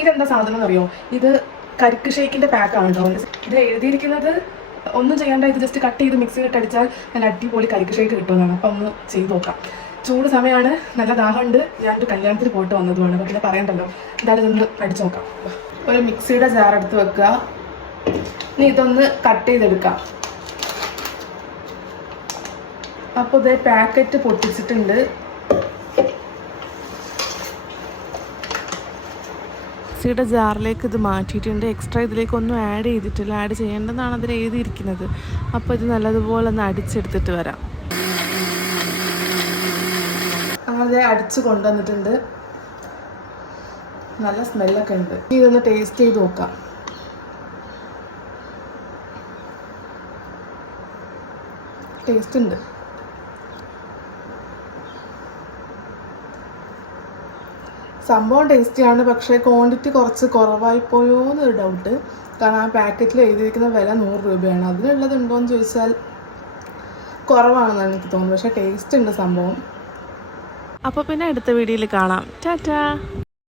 ഇതെന്താ സാധനം എന്നറിയോ? ഇത് കരിക്ക് ഷേക്കിന്റെ പാക്കാണ് കേട്ടോ. ഇത് എഴുതിയിരിക്കുന്നത് ഒന്നും ചെയ്യേണ്ട, ഇത് ജസ്റ്റ് കട്ട് ചെയ്ത് മിക്സിയിലിട്ട് അടിച്ചാൽ നല്ല അടിപൊളി കരിക്ക് ഷേക്ക് കിട്ടുന്നതാണ്. അപ്പം ഒന്ന് ചെയ്ത് നോക്കാം. ചൂട് സമയമാണ്, നല്ല ദാഹമുണ്ട്. ഞാനൊരു കല്യാണത്തിന് പോയിട്ട് വന്നതുമാണ്, പക്ഷെ പറയണ്ടല്ലോ. എന്തായാലും ഇതൊന്ന് അടിച്ചു നോക്കാം. ഒരു മിക്സിയുടെ ജാർ എടുത്ത് വെക്കുക. ഇനി ഇതൊന്ന് കട്ട് ചെയ്തെടുക്കാം. അപ്പോൾ ഇതേ പാക്കറ്റ് പൊട്ടിച്ചിട്ടുണ്ട്. മിക്സിയുടെ ജാറിലേക്ക് ഇത് മാറ്റിയിട്ടുണ്ട്. എക്സ്ട്രാ ഇതിലേക്കൊന്നും ആഡ് ചെയ്തിട്ടില്ല. ആഡ് ചെയ്യേണ്ടതാണ് അതിൽ എഴുതിയിരിക്കുന്നത്. അപ്പോൾ ഇത് നല്ലതുപോലെ ഒന്ന് അടിച്ചെടുത്തിട്ട് വരാം. അങ്ങനെ അടിച്ച് കൊണ്ടുവന്നിട്ടുണ്ട്. നല്ല സ്മെല്ലൊക്കെ ഉണ്ട്. ഇതൊന്ന് ടേസ്റ്റ് ചെയ്ത് നോക്കാം. ടേസ്റ്റ് ഉണ്ട്. സംഭവം ടേസ്റ്റിയാണ്, പക്ഷേ ക്വാണ്ടിറ്റി കുറച്ച് കുറവായിപ്പോയോ എന്നൊരു ഡൗട്ട്. കാരണം ആ പാക്കറ്റിൽ എഴുതിയിരിക്കുന്ന വില 100 രൂപയാണ്. അതിനുള്ളതുണ്ടോയെന്ന് ചോദിച്ചാൽ കുറവാണെന്നാണ് എനിക്ക് തോന്നുന്നത്. പക്ഷേ ടേസ്റ്റ് ഉണ്ട് സംഭവം. അപ്പോൾ പിന്നെ അടുത്ത വീഡിയോയിൽ കാണാം. ടാറ്റാ.